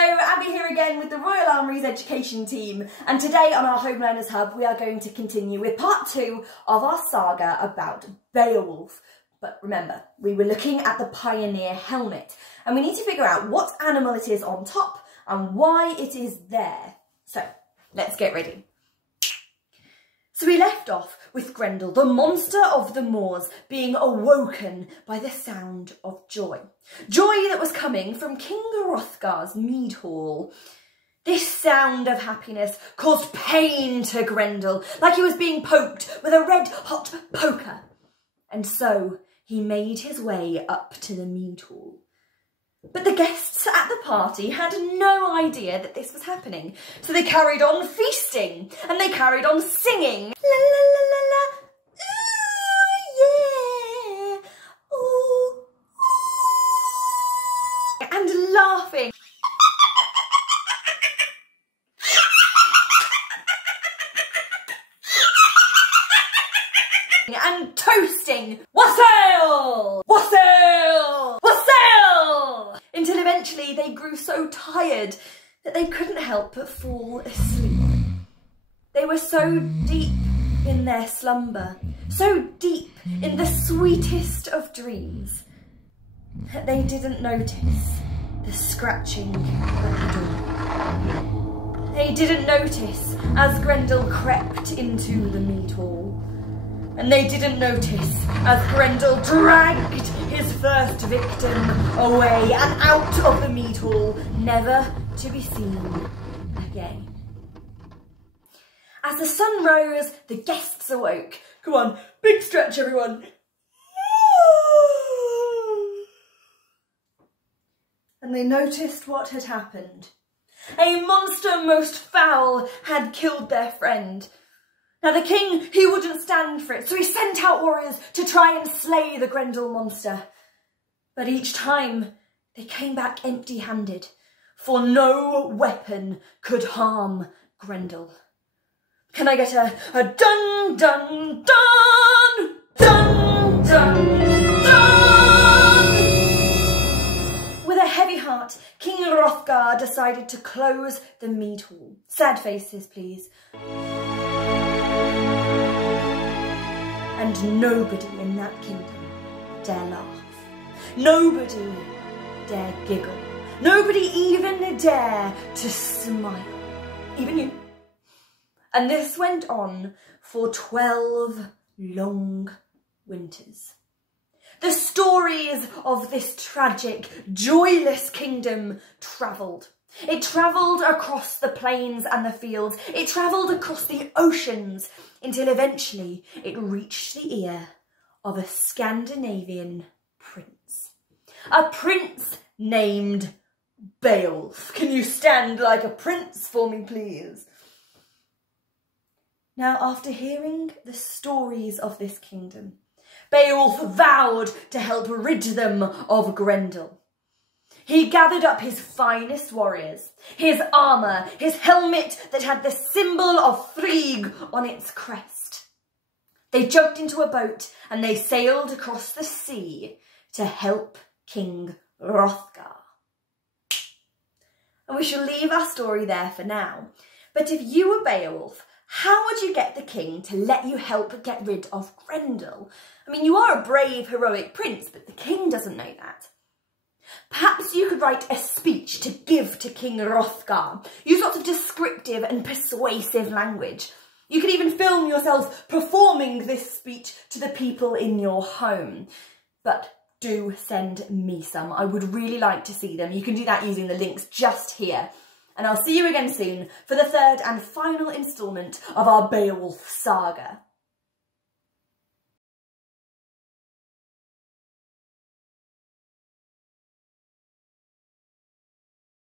Hello, Abby here again with the Royal Armouries education team, and today on our Home Learners Hub we are going to continue with part 2 of our saga about Beowulf. But remember, we were looking at the pioneer helmet and we need to figure out what animal it is on top and why it is there. So let's get ready. So we left off with Grendel, the monster of the moors, being awoken by the sound of joy. Joy that was coming from King Hrothgar's mead hall. This sound of happiness caused pain to Grendel, like he was being poked with a red-hot poker. And so he made his way up to the mead hall. But the guests at the party had no idea that this was happening, so they carried on feasting and they carried on singing. La la la la la, ooh yeah, ooh, ooh, and laughing. And toasting, wassail, wassail, wassail, until eventually they grew so tired that they couldn't help but fall asleep. They were so deep in their slumber, so deep in the sweetest of dreams, that they didn't notice the scratching at the door. They didn't notice as Grendel crept into the mead hall. And they didn't notice as Grendel dragged his first victim away and out of the mead hall, never to be seen again. As the sun rose, the guests awoke. Come on, big stretch everyone. And they noticed what had happened. A monster most foul had killed their friend. Now the king, he wouldn't stand for it, so he sent out warriors to try and slay the Grendel monster. But each time they came back empty-handed, for no weapon could harm Grendel. Can I get a dun dun dun dun dun dun? With a heavy heart, King Hrothgar decided to close the mead hall. Sad faces, please. And nobody in that kingdom dare laugh. Nobody dare giggle. Nobody even dare to smile. Even you. And this went on for 12 long winters. The stories of this tragic, joyless kingdom travelled. It travelled across the plains and the fields. It travelled across the oceans until eventually it reached the ear of a Scandinavian prince. A prince named Beowulf. Can you stand like a prince for me, please? Now, after hearing the stories of this kingdom, Beowulf vowed to help rid them of Grendel. He gathered up his finest warriors, his armour, his helmet that had the symbol of Frigg on its crest. They jumped into a boat and they sailed across the sea to help King Hrothgar. And we shall leave our story there for now. But if you were Beowulf, how would you get the king to let you help get rid of Grendel? I mean, you are a brave, heroic prince, but the king doesn't know that. Perhaps you could write a speech to give to King Hrothgar. Use lots of descriptive and persuasive language. You could even film yourself performing this speech to the people in your home. But do send me some. I would really like to see them. You can do that using the links just here. And I'll see you again soon for the third and final instalment of our Beowulf saga.